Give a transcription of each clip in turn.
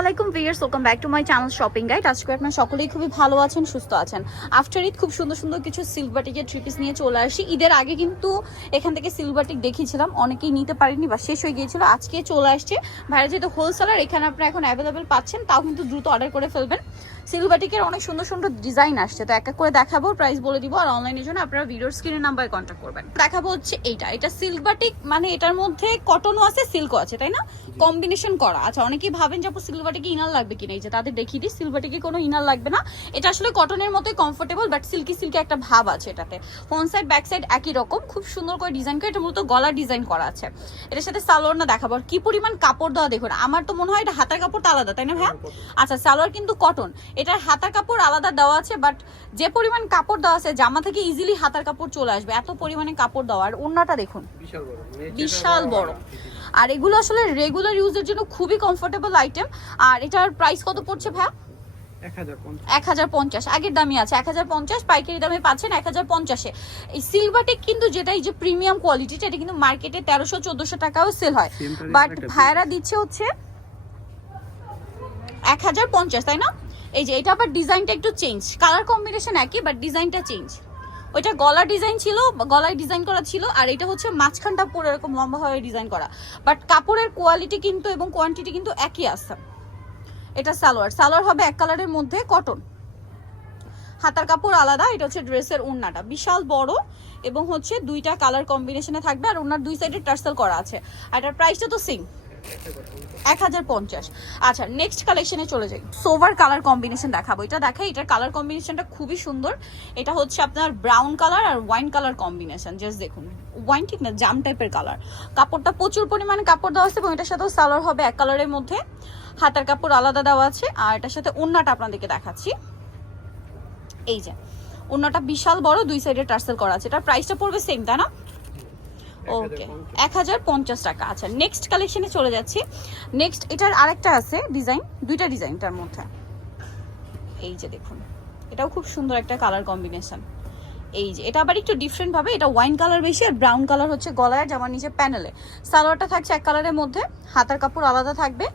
আলাইকুম viewers, welcome back to my channel shopping guide. আজকে আপনারা সকলেই খুবই ভালো আছেন, সুস্থ আছেন। আফটার ঈদ খুব সুন্দর সুন্দর কিছু সিল্ক বাটিকের থ্রি পিস নিয়ে চলে আসি। ঈদের আগে কিন্তু এখান থেকে সিল্ক বাটিক দেখিয়েছিলাম, অনেকেই নিতে পারেনি বা শেষ হয়ে গিয়েছিল। আজকে চলে আসছে ভাইরা, যেহেতু হোলসেলার এখানে আপনারা এখন অ্যাভেলেবেল পাচ্ছেন, তাও কিন্তু দ্রুত অর্ডার করে ফেলবেন। সিল্ক বাটিকের অনেক সুন্দর সুন্দর ডিজাইন আসছে, তো এক এক করে দেখাবো, প্রাইস বলে দিব। আর অনলাইনের জন্য আপনারা ভিডিওর স্ক্রিনের নাম্বারে কন্ট্যাক্ট করবেন। দেখাবো হচ্ছে এটা সিল্ক বাটিক, মানে এটার মধ্যে কটনও আছে সিল্কও আছে, তাই না? কম্বিনেশন করা। আচ্ছা, অনেকেই ভাবেন যে আপু সিল্ক বাটিকে ইনার লাগবে কিনা, এই যে তাদের দেখিয়ে দিই, সিল্ক বাটিকে কোনো ইনার লাগবে না। এটা আসলে কটনের মতোই কমফোর্টেবল, বাট সিল্কি সিল্কি একটা ভাব আছে এটাতে। ফ্রন্ট সাইড ব্যাক সাইড একই রকম, খুব সুন্দর করে ডিজাইন করে। এটা মূলত গলার ডিজাইন করা আছে। এটার সাথে সালোয়ার না দেখাবো, আর কি পরিমাণ কাপড় দেওয়া দেখুন। আমার তো মনে হয় এটা হাতার কাপড়টা আলাদা, তাই না ভাইয়া? আচ্ছা, সালোয়ার কিন্তু কটন, এটার হাতার কাপড় আলাদা দেওয়া আছে, বাট যে পরিমাণ কাপড় দেওয়া আছে জামা থেকে ইজিলি হাতার কাপড় চলে আসবে, এত পরিমাণে কাপড় দেওয়া। আর ওড়নাটা দেখুন, বিশাল বড়। আর এগুলো আসলে রেগুলার ইউজের জন্য খুবই কমফোর্টেবল আইটেম। আর এটার প্রাইস কত পড়ছে ভাইয়া? 1050। আগের দামই আছে 1050, পাইকারি দামে পাচ্ছেন 1050-এ। এই সিল্ক বাটিক কিন্তু যেটা এই যে প্রিমিয়াম কোয়ালিটিটা, এটা কিন্তু মার্কেটে 1300-1400 টাকাও সেল হয়, বাট ভাইরা দিচ্ছে হচ্ছে 1050, তাই না? এই যে এটা আবার ডিজাইনটা একটু চেঞ্জ, কালার কম্বিনেশন একই বাট ডিজাইনটা চেঞ্জ। ওইটা গলা ডিজাইন ছিল, গলায় ডিজাইন করা ছিল, আর এটা হচ্ছে মাঝখানটা পুরো এরকম লম্বা হয়ে ডিজাইন করা, বাট কাপড়ের কোয়ালিটি কিন্তু এবং কোয়ান্টিটি কিন্তু একই আছে। এটা সালোয়ার হবে এক কালারের মধ্যে, কটন, হাতার কাপড় আলাদা। এটা হচ্ছে ড্রেসের ওড়নাটা বিশাল বড় এবং হচ্ছে দুইটা কালার কম্বিনেশনে থাকবে, আর ওড়নার দুই সাইডে টার্সেল করা আছে। আর এটার প্রাইসটা তো সেম, 1050। আচ্ছা, নেক্সট কালেকশনে চলে যাই। সোভার কালার কম্বিনেশন দেখাবো, এটা দেখাই। এটার কালার কম্বিনেশনটা খুবই সুন্দর। এটা হচ্ছে আপনার ব্রাউন কালার আর ওয়াইন কালার কম্বিনেশন। জাস্ট দেখুন, ওয়াইন ঠিক না, জাম টাইপের কালার। কাপড়টা প্রচুর পরিমাণে কাপড় দেওয়া আছে এবং এটার সাথেও সালোয়ার হবে এক কালারের মধ্যে, হাতার কাপড় আলাদা দেওয়া আছে। আর এটার সাথে ওড়নাটা আপনাদেরকে দেখাচ্ছি, এই যে ওড়নাটা বিশাল বড়, দুই সাইডে টার্সেল করা আছে। এটার প্রাইসটা পড়বে সেম, তাই না? ওকে, 1050 টাকা। আচ্ছা, নেক্সট কালেকশনে চলে যাচ্ছি। নেক্সট এটার আরেকটা আছে ডিজাইন, দুইটা ডিজাইনটার মধ্যে। এই যে দেখুন, এটাও খুব সুন্দর একটা কালার কম্বিনেশন। এই যে এটা আবার একটু ডিফারেন্ট ভাবে, এটা ওয়াইন কালার বেশি আর ব্রাউন কালার হচ্ছে গলায়, জামার নিচে প্যানেলে। সালোয়ারটা থাকছে এক কালারের মধ্যে, হাতার কাপড় আলাদা থাকবে।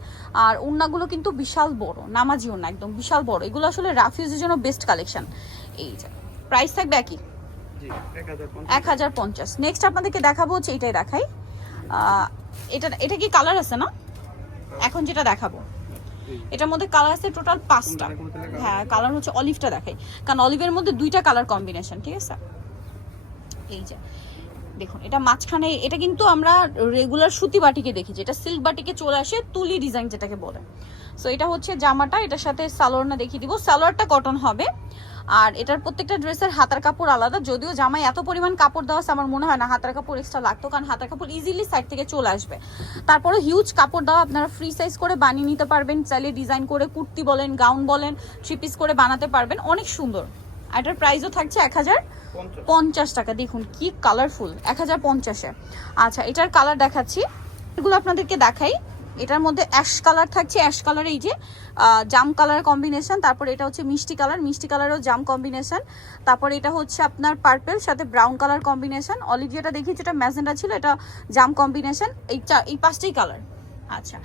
আর ওড়নাগুলো কিন্তু বিশাল বড়, নামাজি ওড়না, একদম বিশাল বড়। এগুলো আসলে রাফ ইউজের জন্য বেস্ট কালেকশন। এই যে প্রাইস থাকবে একই, 1050। নেক্সট আপনাদেরকে দেখাবো হচ্ছে এটাই দেখাই। এটা কি কালার আছে না? এখন যেটা দেখাবো এটার মধ্যে কালার আছে টোটাল 5টা। হ্যাঁ, কালার হচ্ছে অলিভটা দেখাই, কারণ অলিভের মধ্যে দুইটা কালার কম্বিনেশন, ঠিক আছে? এই যে দেখুন, এটা মাঝখানে, এটা কিন্তু আমরা রেগুলার সুতি বাটিকে দেখি, এটা সিল্ক বাটিকে চলে আসে তুলি ডিজাইন যেটাকে বলে। সো এটা হচ্ছে জামাটা, এটার সাথে সালোয়ারটা দেখিয়ে দিব। সালোয়ারটা কটন হবে, আর এটার প্রত্যেকটা ড্রেসের হাতার কাপড় আলাদা। যদিও জামায় এত পরিমাণ কাপড় দেওয়া আছে, আমার মনে হয় না হাতার কাপড় এক্সট্রা লাগতো, কারণ হাতার কাপড় ইজিলি সাইড থেকে চলে আসবে। তারপরে হিউজ কাপড় দেওয়া, আপনারা ফ্রি সাইজ করে বানিয়ে নিতে পারবেন, চাইলে ডিজাইন করে কুর্তি বলেন, গাউন বলেন, থ্রি পিস করে বানাতে পারবেন, অনেক সুন্দর। আর এটার প্রাইসও থাকছে 1050 টাকা। দেখুন কি কালারফুল, 1050-এ। আচ্ছা, এটার কালার দেখাচ্ছি, এগুলো আপনাদেরকে দেখাই। এটার মধ্যে অ্যাশ কালার থাকছে, অ্যাশ কালার, এই যে জাম কালার কম্বিনেশন। তারপর এটা হচ্ছে মিষ্টি কালার, মিষ্টি কালারও জাম কম্বিনেশন। তারপর এটা হচ্ছে আপনার পার্পেল সাথে ব্রাউন কালার কম্বিনেশন। অলিভ যেটা দেখি, যেটা ম্যাজেন্ডা ছিল, এটা জাম কম্বিনেশন। এই 5টাই কালার। আচ্ছা,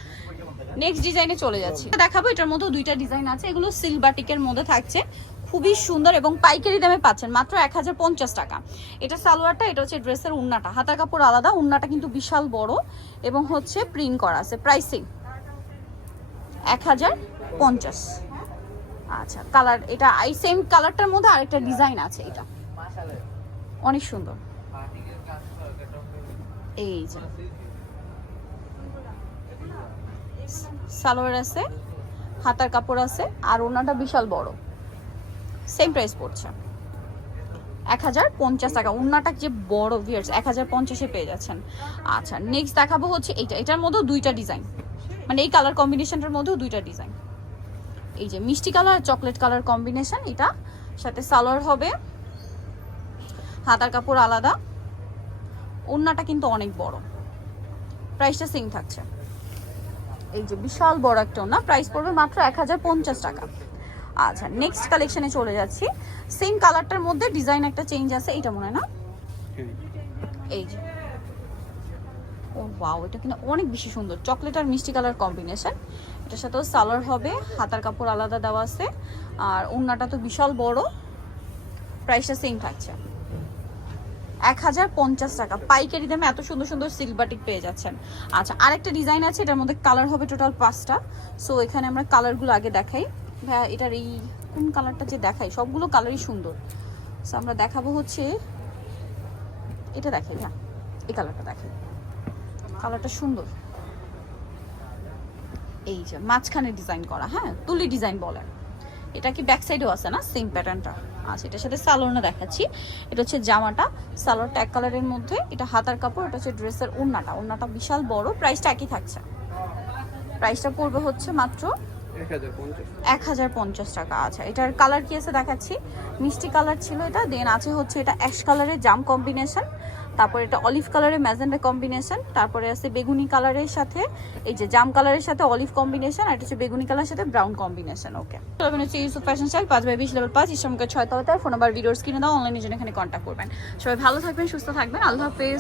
নেক্সট ডিজাইনে চলে যাচ্ছি, দেখাবো। এটার মধ্যে দুইটা ডিজাইন আছে, এগুলো সিল্ক বাটিকের মধ্যে থাকছে, খুবই সুন্দর এবং পাইকারি দামে পাচ্ছেন মাত্র 1050 টাকা। এটা সালোয়ারটা, এটা হচ্ছে ড্রেসের ওড়নাটা, হাতার কাপড় আলাদা। ওড়নাটা কিন্তু বিশাল বড় এবং হচ্ছে প্রিন্ট করা আছে। প্রাইসিং 1050। আচ্ছা, কালার এটা এই সেম কালারটার মধ্যে আরেকটা ডিজাইন আছে, এটা অনেক সুন্দর। এই যে সালোয়ার আছে, হাতার কাপড় আছে, আর ওড়নাটা বিশাল বড়। সেম প্রাইস পড়ছে 1050 টাকা। ওড়নাটা যে বড় ভিউয়ার্স, 1050-এ পেয়ে যাচ্ছেন। আচ্ছা, নেক্সট দেখাবো হচ্ছে এটার মধ্যেও দুইটা ডিজাইন, মানে এই কালার কম্বিনেশনটার মধ্যেও দুইটা ডিজাইন। এই যে মিষ্টি কালার আর চকলেট কালার কম্বিনেশন। এটা সাথে সালোয়ার হবে, হাতার কাপড় আলাদা, ওড়নাটা কিন্তু অনেক বড়। প্রাইসটা সেম থাকছে। এই যে বিশাল বড় একটা ওড়না, প্রাইস পড়বে মাত্র 1050 টাকা। আচ্ছা, নেক্সট কালেকশনে চলে যাচ্ছি। সেম কালারটার মধ্যে ডিজাইন একটা চেঞ্জ আছে, এটা মনে হয় না? এই যে, ও ওয়াও, এটা কিন্তু অনেক বেশি সুন্দর, চকলেট আর মিষ্টি কালার কম্বিনেশন। এটার সাথেও সালোয়ার হবে, হাতার কাপড় আলাদা দেওয়া আছে, আর ওড়নাটা তো বিশাল বড়। প্রাইসটা সেম থাকছে 1050 টাকা পাইকারি দামে। এত সুন্দর সুন্দর সিল্ক বাটিক পেয়ে যাচ্ছেন। আচ্ছা, আরেকটা ডিজাইন আছে, এটার মধ্যে কালার হবে টোটাল 5টা। সো এখানে আমরা কালারগুলো আগে দেখাই। ভাইয়া এটার এই কোন কালারটা যে দেখাই, সবগুলো কালারই সুন্দর। সো আমরা দেখাবো হচ্ছে এটা, দেখাই না এই কালারটা দেখাই, কালারটা সুন্দর। এই যে মাঝখানে ডিজাইন করা, হ্যাঁ তুলি ডিজাইন বলে। এটা কি ব্যাক সাইডেও আছে না সেম প্যাটার্নটা? আচ্ছা, এটার সাথে সালোয়ারটা দেখাচ্ছি। এটা হচ্ছে জামাটা, সালোয়ারটা এক কালারের মধ্যে, এটা হাতার কাপড়, এটা হচ্ছে ড্রেসের ওড়নাটা। ওড়নাটা বিশাল বড়, প্রাইসটা একই থাকছে। প্রাইসটা পড়বে হচ্ছে মাত্র 1050 টাকা। আচ্ছা, এটার কালার কি আছে দেখাচ্ছি। মিষ্টি কালার ছিল এটা, দেন আছে হচ্ছে এটা অ্যাশ কালারের জাম কম্বিনেশন, তারপর এটা অলিভ কালারের ম্যাজেন্ডা কম্বিনেশন, তারপরে আছে বেগুনি কালারের সাথে এই যে জাম কালারের সাথে অলিভ কম্বিনেশন, আর এটা হচ্ছে বেগুনি কালারের সাথে ব্রাউন কম্বিনেশন। ওকে, তবে হচ্ছে ইউসুফ ফ্যাশন স্টাইল 5/20 লেভেল 5 ইসলামকে 6 তলাতে। ফোন নাম্বার ভিডিওস কিনে দাও, অনলাইনে জন্য এখানে কন্ট্যাক্ট করবেন। সবাই ভালো থাকবেন, সুস্থ থাকবেন, আল্লাহ হাফেজ।